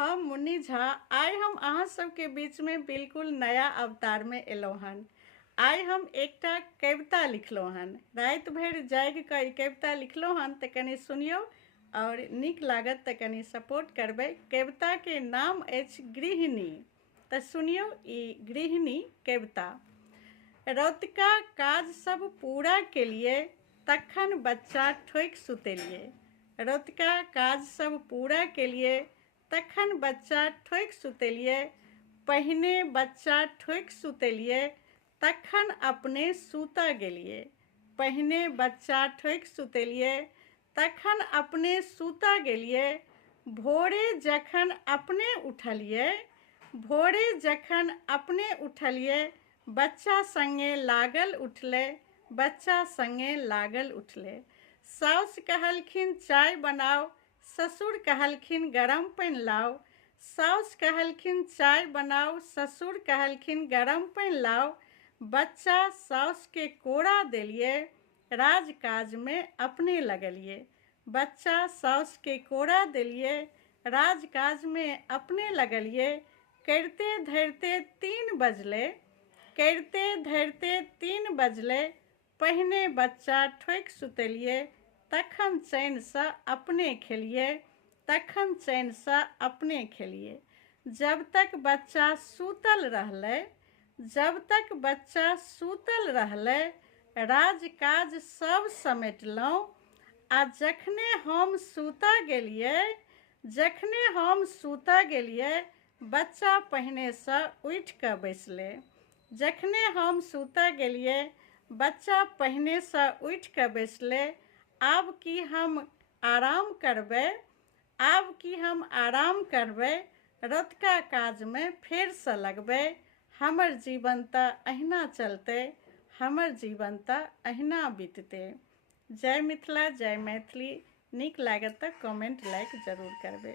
हम मुन्नी झा आइ हम अहाँ सबके बीच में बिल्कुल नया अवतार में एलहुँ हन। आइ हम एकटा कविता लिखलहुँ हन, रात भर जागि कऽ ई कविता लिखलहुँ हन, तऽ कनि सुनियौ और नीक लागत तऽ कनि सपोर्ट करबै। कविता के नाम अछि गृहिणी। तऽ सुनियौ ई गृहिणी कविता। रौतका काज सब पूरा केलिए, तखन बच्चा ठोकि सुतेलिए। रौतका काज सब पूरा केलिए, तखन बच्चा ठोकि सुतेलिए। पहिने बच्चा ठोकि सुतेलिए, तखन अपने सूतऽ गेलिए। पहिने बच्चा ठोकि सुतेलिए, तखन अपने सूतऽ गेलिए। भोरे जखन अपने उठलिए, भोरे जखन अपने उठलिए, बच्चा संगे लागल उठले, बच्चा संगे लागल उठले। साउस कहलखिन चाय बनाओ, ससुर कहलखिन गरम पानि लाओ। साउस कहलखिन चाय बनाओ, ससुर कहलखिन गरम पानि लाओ। बच्चा साउस के कोड़ा देलिए, राजकाज में अपने लगलिए। बच्चा साउस के कोड़ा देलिए, राजकाज में अपने लगलिए। करते धरते 3 बजले, करते धरते 3 बजले। पहिने बच्चा ठोकि सुतेलिए, तखन चैनसँ अपने खेलिए, तखन चैनसँ अपने खेलिए। जब तक बच्चा सूतल रहलै, जब तक बच्चा सूतल रहलै, राजकाज सब समेटलहुँ। आ जखने हम सूतऽ गेलिए, जखने हम सूतऽ गेलिए, बच्चा पहिनेसँ उठि कऽ बैसले। जखने हम सूतऽ गेलिए, बच्चा पहिनेसँ उठि कऽ बैसले। आब की हम आराम करबै, आब की हम आराम करबै, रौतका काजमे फेरसँ लगबै। हमर जीवन तऽ अहिना चलतै, हमर जीवन तऽ अहिना बीततै। जय मिथिला, जय मैथिली। नीक लागत तऽ कमेंट लाइक जरूर करबै।